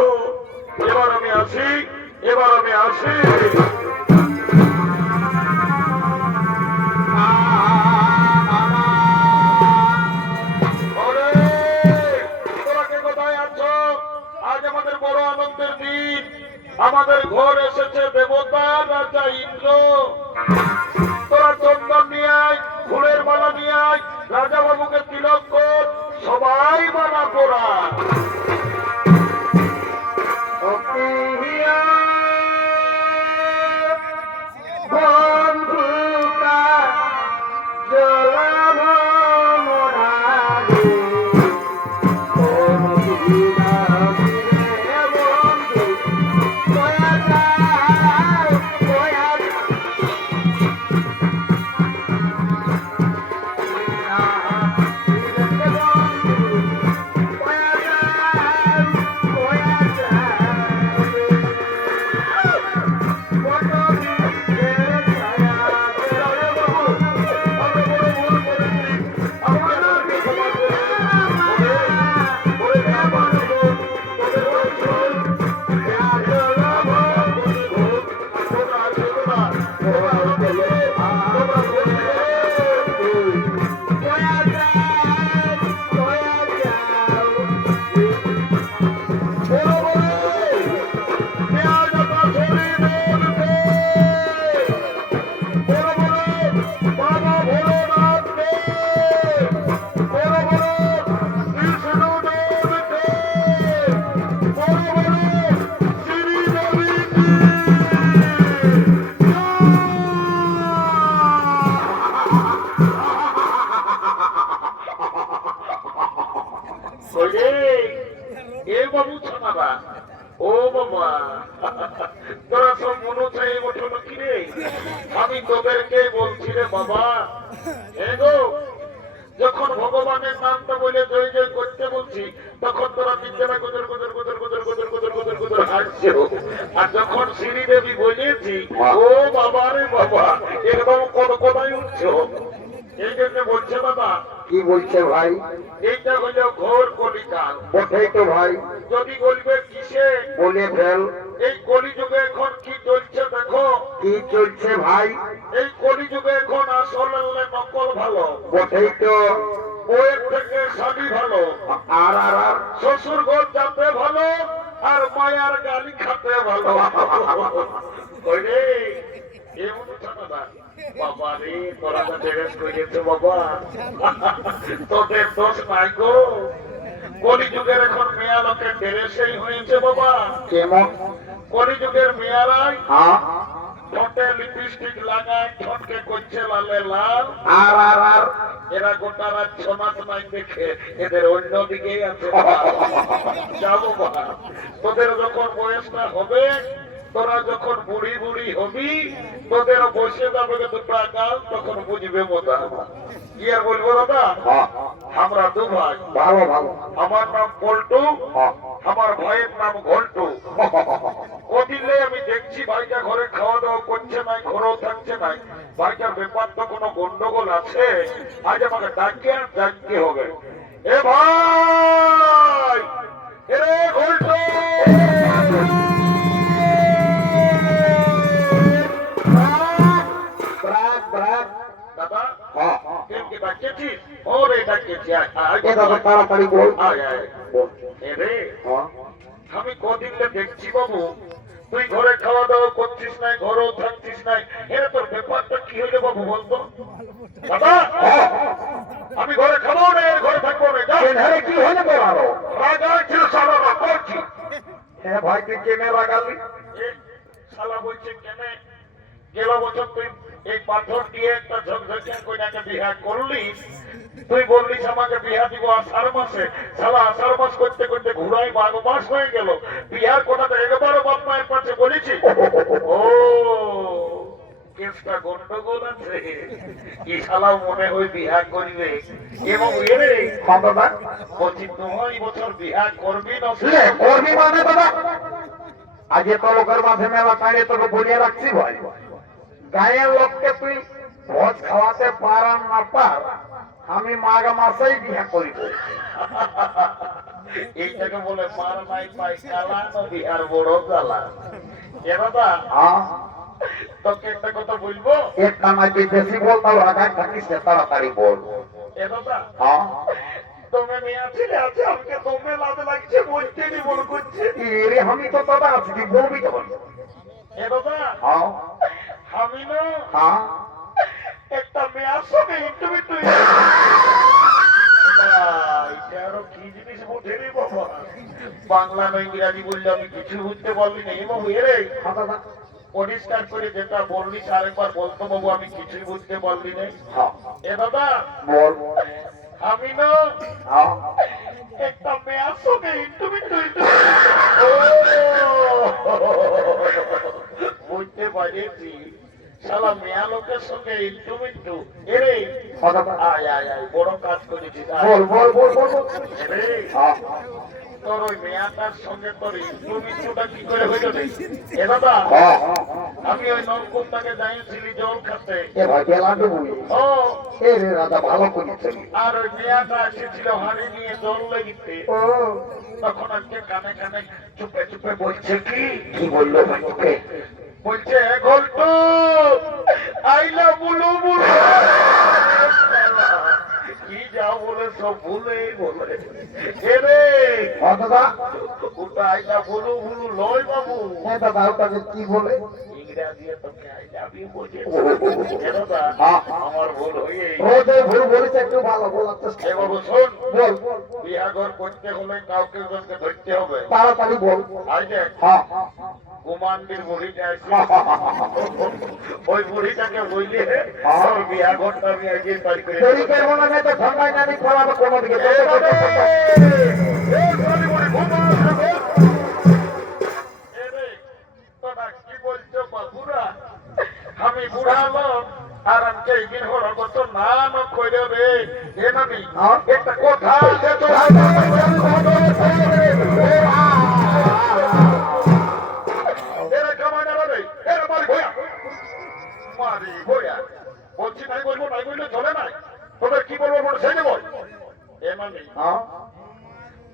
এবার আমি আসি, এবার আমি আসি। আজ আমাদের বড় আনন্দের দিন, আমাদের ঘর এসেছে দেবতা রাজা ইন্দ্র। তোরা চন্দন নিয়ে আয়, ফুলের মালা নিয়ে আয়, রাজা বাবুকে তিলক কর, সবাই মালা পড়া। আমি তোদেরকে বলছি রে বাবা, যখন ভগবানের নামটা বলে জয় জয় করতে বলছি, তখন তোরা তিনজনা গুজর গুজর গুজর গুজর গুজর গুজর গুজর গুজর হাসছো। আর যখন শ্রীদেবী বলেছি, ও বাবা রে বাবা, এরকম কোন কোথায় উঠছো। এই জন্য বলছে বাবা। কি বলছে ভাই? এইটা হলো ঘোর কলিকাল। ওটাই তো ভাই। যদি বলবে কিসে, বলে ফেল। এই কলিযুগে এখন কি চলছে দেখো। কি চলছে ভাই? এই কলিযুগে এখন আসল নকল ভালো। ওটাই তো। বইয়ের থেকে শাড়ি ভালো, আর আর আর শ্বশুর ঘর যাতে ভালো, আর মায়ার গালি খাতে ভালো। বাবা রে, তোরা তো ড্রেস করেছে বাবা, তোদের দোষ নাই গো। কলিযুগের এখন মেয়া লোকের ড্রেসেই হয়েছে বাবা। কেমন? কলিযুগের মেয়ারাই হ্যাঁ, ঠোঁটে লিপস্টিক লাগায়, ঠোঁটকে করছে লালে লাল। আর আর আর এরা গোটা রাত ছমাস নাই দেখে এদের অন্যদিকেই আছে। যাবো বাবা, তোদের যখন বয়সটা হবে, তোরা যখন বুড়ি বুড়ি হবি, তোদের বসে যাবে দুটো গাল, তখন বুঝবে বোধা। কি আর বলবো দাদা, আমরা দু ভাই। ভালো ভালো। আমার নাম পল্টু, আমার ভাইয়ের নাম ঘল্টু। কদিনে আমি দেখছি ভাইটা ঘরে খাওয়া দাওয়া করছে নাই, ঘরেও থাকছে নাই। ভাইটার ব্যাপার তো কোনো গন্ডগোল আছে। আজ আমাকে ডাকিয়ে ডাকতে হবে। এ ভাই, এ ঘল্টু। দাদা তাড়াতাড়ি বল। আয় আয় বল। এরে হ্যাঁ। আমি কদিন দেখছি বাবু তুই ঘরে খাওয়া দাওয়া করছিস নাই, ঘরেও থাকছিস নাই, এর তোর ব্যাপারটা কি হইলে বাবু বলতো? দাদা আমি ঘরে খাবো না, এর ঘরে থাকবো না, যা। কেনারে কি হলে বলারো? রাজা ছিল সালারা করছি। হ্যাঁ ভাই, তুই কেনে লাগালি? এ শালা বলছে কেন গেল বছর তুই এই পাথর দিয়ে একটা ঝকঝকিয়া কইনাকে বিহা করলি, তুই বললিস আমাকে বিহা দিব আষাঢ় মাসে, শালা আষাঢ় মাস করতে করতে ঘুরাই মাঘ মাস হয়ে গেল, বিহার কথাটা একবারও বাপ মায়ের কাছে বলেছি? ও কেসটা গন্ডগোল আছে, কি শালা মনে হয় বিহা করিবে এবং এরে হ্যাঁ দাদা। বলছি তুই বছর বিহা করবি না? লে, করবি মানে দাদা? আজকে তো লোকের মাঝে মেলা তাইলে তোকে বলিয়ে রাখছি ভাই, গায়ের লোককে তুই ভোজ খাওয়াতে পার আর না পার, আমি মাঘ মাসেই বিয়ে করিব। এইটাকে বলে মার নাই পাই কালা নদী আর বড় জ্বালা। এ দাদা হ্যাঁ, তোকে একটা কথা বলবো? একটা নাই তুই বেশি বল, তাও রাগায় থাকিস না, তাড়াতাড়ি বল। এ দাদা হ্যাঁ, তুমি মেয়ে ছেলে আছে, আমাকে তোমরা লাজে লাগছে, বলতে নি মনে করছে। এরে আমি তো দাদা আছি, তুই বলবি তখন। এ দাদা হ্যাঁ আমি না হ্যাঁ, একটা মেয়ের সঙ্গে ইন্টারভিউ, এটা আরো কি জিনিস বোঝে রে বাবা, বাংলা না ইংরাজি বললে আমি কিছু বুঝতে পারলি না। এবং এরে হ্যাঁ দাদা। পরিষ্কার করে যেটা বললিস আরেকবার বলতো বাবু, আমি কিছুই বুঝতে পারলি না। হ্যাঁ এ দাদা বল। আমি না হ্যাঁ, একটা মেয়ের সঙ্গে ইন্টারভিউ বুঝতে পারিছি, শালা মেয়া লোকের সঙ্গে ইন্টারভিউ। এরে হ্যাঁ দাদা। আয় আয় আয়, বড় কাজ করেছিস। আয়। বল বল বল বল বল। এরে হ্যাঁ, তোর ওই মেয়াটার সঙ্গে তোর ইন্টারভিউটা কি করে হইল রে? এ দাদা হ্যাঁ, আমি ওই নলকূপটাকে যাইছিলি জল খাতে, এ ভাই বেলা দেবই। ও এ রে রাজা ভালো করেছেন। আর ওই মেয়াটা এসেছিল হাড়ি নিয়ে জল লেগিতে, ও তখন আজকে কানে কানে চুপে চুপে বলছে কি, কি বললো ভাই তোকে? বলছে ঘন্টু আইলা বুলু বুলু, কি যা বলে সব ভুলে বলে। এরে হ্যাঁ দাদা। ওটা আইলা বুলু বুলু লয় বাবু, হ্যাঁ দাদা, ওটাকে কি বলে? ইংরাজি তোকে আই লাভ ইউ বলে। এ দাদা হ্যাঁ। আমার ভুল হয়ে ও যে ভুল বলেছে, একটু ভালো বলার চেষ্টা এ বাবু শোন, বল বল। বিয়াঘর করতে হলে কাউকে একজনকে ধরতে হবে। তাড়াতাড়ি বল। আই দেখ হ্যাঁ, কুমান্ডির বুড়িটা আছে, ওই বুড়িটাকে বললে ওর বিয়াঘরটা আমি আজকে বাড়ি করে দেরি করবো না, তো ঠান্ডায় জানি পড়াবো কোনো দিকে। কি বলছো বাবুরা, আমি বুড়া লোক আর আমি একদিন হরগত নাম কইরে রে, এ নামি একটা কথা আছে তো, এরা কামাই না রে, এরা মারি ভয়া, মারি ভয়া, বলছি নাই বলবো, নাই বললে চলে নাই, তোদের কি বলবো বলো সেই বল। এ নামি হ্যাঁ,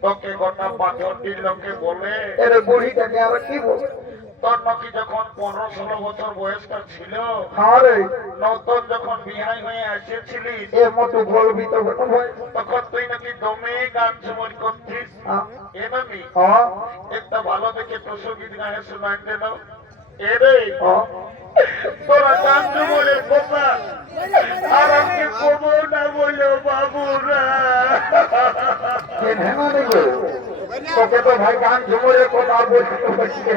তোকে গোটা পাথরটির লোকে বলে এর বুড়িটাকে আবার কি বল? তোর নাকি যখন 15-16 বছর বয়সটা ছিল, হ্যাঁ রে, নতুন যখন বিহাই হয়ে এসেছিলিস, এর মতো বলবি তো ভাই। তখন তুই নাকি দমে গান ঝুমর করছিস। হ্যাঁ, এ নামি হ্যাঁ, একটা ভালো দেখে প্রসঙ্গীত গায়ে শোনাই দেন। এরে হ্যাঁ। তোরা গান ঝুমরের কথা আর আমি কবো না বললো বাবুরা। তোকে তো ভাই গান ঝুমুরের কথা বলছে,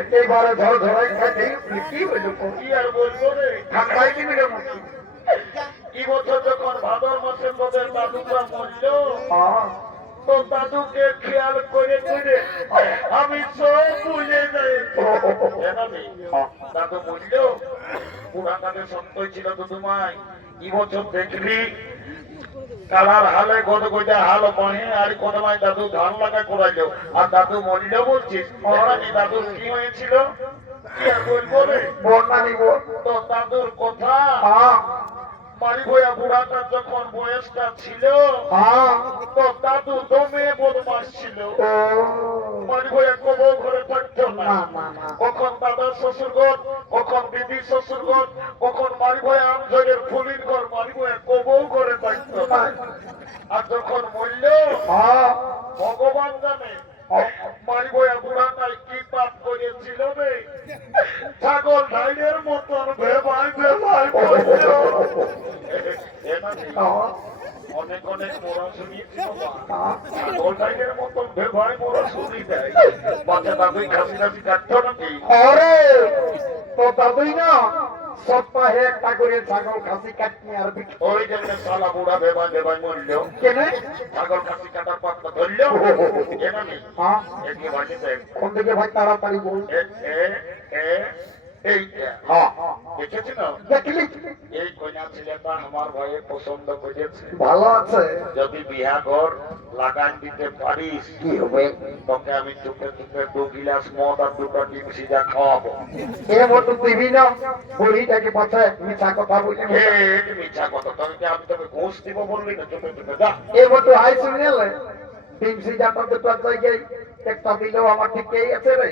একেবারে ধর ধরাই খাইতে কি বলবো? কি আর বলবো রে, ঠান্ডায় দিবি রে মুখি। কি বছর যখন ভাদর মাসে তোদের দাদুরা মরল, হ্যাঁ, তো দাদুকে খেয়াল করে করে আমি সব ভুলে যাই। দাদু মরল, পুরা কাদের সত্যই ছিল দুদুমাই। কি বছর দেখলি কালার হালে গদ গজা হাল বাহে আর কোথায় দাদু ধান লাগা করাইলো, আর দাদু মরল বলছিস? দাদুর কি হয়েছিল কি আর বলবো রে? বল না নিব। তো দাদুর কথা হ্যাঁ, মারি ভয়া বুড়াটা যখন বয়সটা ছিল হ্যাঁ তো দাদু দমে বদমাস ছিল। ও মারি ভয়া কবো ঘরে থাকতো না। না না না কখন দাদার শ্বশুর ঘর, কখন দিদির শ্বশুর ঘর, কখন মারি ভয়া আমঝরের ফুলির ঘর, মারি ভয়া কবো ঘরে থাকতো না। আর যখন মরল হ্যাঁ ভগবান জানে মারি ভয়া বুড়াটাই কি পাপ করেছিল রে। ছাগল ঢাইলের মতন ভেবাই ভেবাই পড়ছিল। অনেক অনেক মোড়া শুনিয়েছি বাবা। ছাগল ঢাইলের মতন ভেবাই মোড়া শুনি দেয়। বাচ্চা দাদুই খাসি খাসি কাটতো নাকি? আরে তো দাদুই না সপ্তাহে একটা করে ছাগল খাসি কাটনি আর বিক্রি ওই জন্য শালা বুড়া ভেবাই ভেবাই মরল। কেনে ছাগল খাসি কাটার পাত্তা ধরল। কেনা নেই হ্যাঁ এদিকে বাড়িতে কোন দিকে ভাই তাড়াতাড়ি বল এইটা হ্যাঁ দেখেছি না? দেখলি এই কন্যা ছেলেটা আমার ভাইয়ে পছন্দ করেছে। ভালো আছে যদি বিয়া ঘর লাগাই দিতে পারিস কি হবে তোকে আমি চুপে চুপে 2 গিলাস মদ আর 2টা ডিম সিজা খাওয়াবো। এ মতো দিবি না বুড়িটাকে পাচ্ছে মিছা কথা বলি এই মিথ্যা কথা, তোকে আমি তোকে ঘুষ দিব বললি না? চুপে চুপে যা। এ মতো আই শুনেলে ডিমসি যাতা তো তোর জায়গায় একটা দিলেও আমার ঠিকই আছে রে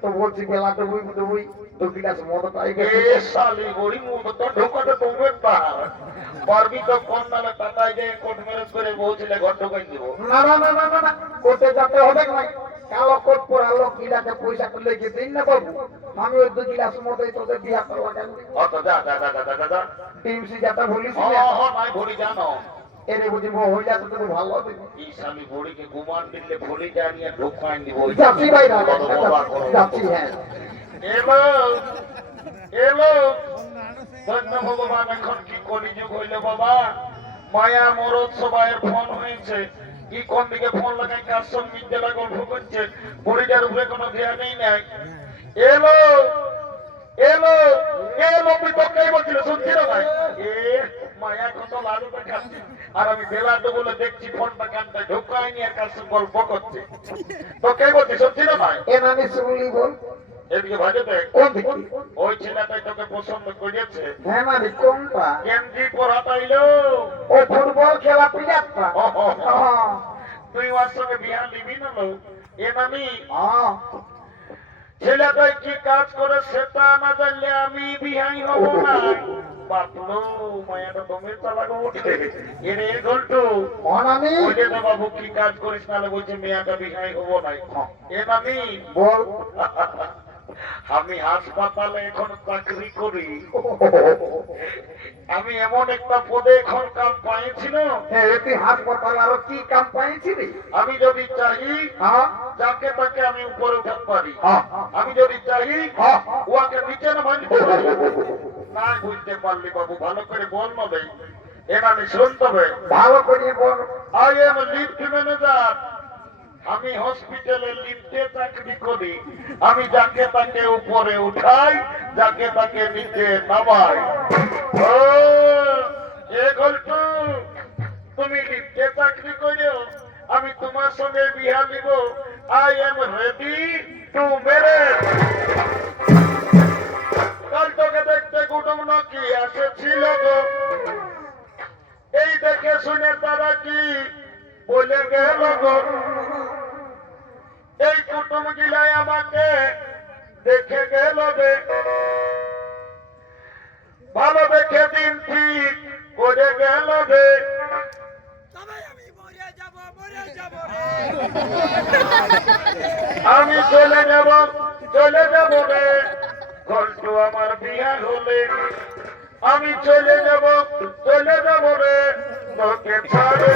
তো বলছি বেলা তো বুই 2 গিলাস মদ পাই এ গেছে শালি গড়ি মুখ তো ঢোকাতে তুমি পারবি তো কোন নালে টাকায় যে কোট ম্যারেজ করে বউ ছেলে ঘর ঢোকাই দিব। না না না না না না কোর্টে যেতে হবে না কালো কোট পরালো কিলাকে পয়সা তুলে গিয়ে দিন না বাবু আমি ওই 2 গিলাস মদই তোদের বিয়া করবো কেন অত যা যা যা যা যা যা। ডিমসি যাতা বলিস হ না হ নাই ভরি জানো এরে বুঝি মহিলা তো তোকে ভালো হবে এই স্বামী বুড়িকে গুমান দিলে ভরি জানিয়ে ঢোকাই দিব। যাচ্ছি ভাই না কত মজা করো। যাচ্ছি হ্যাঁ এলো এলো ধন্য ভগবান, এখন কি কলিযুগ হইলো বাবা। মায়া মরদ সবাইয়ের ফোন হয়েছে। কি কোন দিকে ফোন লাগাই কার সঙ্গে মিথ্যা গল্প করছে, বুড়িটার উপরে কোনো ধ্যানই নাই। এলো এলো এলো তুই তোকেই বলছিল শুনছি না ভাই। এ মায়া কত লালু দেখাচ্ছে আর আমি বেলা তো বলে দেখছি ফোনটা কানটায় ঢোকায়নি আর কার সঙ্গে গল্প করছে। তোকেই বলছি শুনছি না ভাই। এ নানি শুনলি বল এদিকে ভাজে দেখ কোন দিকে ওই ছেলেটাই তোকে পছন্দ করেছে। হ্যাঁ মানে কোনটা গেঞ্জি পরা পাইলো ও ফুটবল খেলা প্লেয়ারটা তুই ওর সঙ্গে বিয়া নিবি না লো? এ নামি হ্যাঁ ছেলেটাই কি কাজ করে সেটা না জানলে আমি বিহাই হব না। বাপলো মায়াটা দমে চালাগো ওঠে। এরে ঘন্টু অনামি বলে না বাবু কি কাজ করিস নালে বলছে মেয়াটা বিহাই হব নাই। এ নামি বল আমি হাসপাতালে এখন চাকরি করি। আমি এমন একটা পদে এখন কাম পাইছি না, হ্যাঁ তুই হাসপাতাল আরো কি কাম পাইছিলি আমি যদি চাই হ্যাঁ যাকে তাকে আমি উপরে উঠাতে পারি। হ্যাঁ আমি যদি চাই হ্যাঁ ওকে নিচে নামাই দিতে পারি। না বুঝতে পারলি বাবু ভালো করে বল নবে এটা আমি শুনতে হবে। ভালো করে বল আই এম লিফট ম্যানেজার। আমি হসপিটালে লিফটে চাকরি করি। আমি যাকে তাকে উপরে উঠাই, যাকে তাকে নিচে নামাই। ও এ গল্পু তুমি লিফটে চাকরি করো, আমি তোমার সঙ্গে বিয়া দিব। I am ready to marriage. কাল তোকে দেখতে কুটুম নাকি এসেছিল গো, এই দেখে শুনে তারা কি বলে গেল গো। এই কুটুম গিলাই আমাকে দেখে গেল রে, ভালো দেখে দিন ঠিক করে গেল রে। আমি চলে যাব রে ঘন্টু আমার বিয়া হলে। আমি চলে যাব রে তোকে ছাড়ে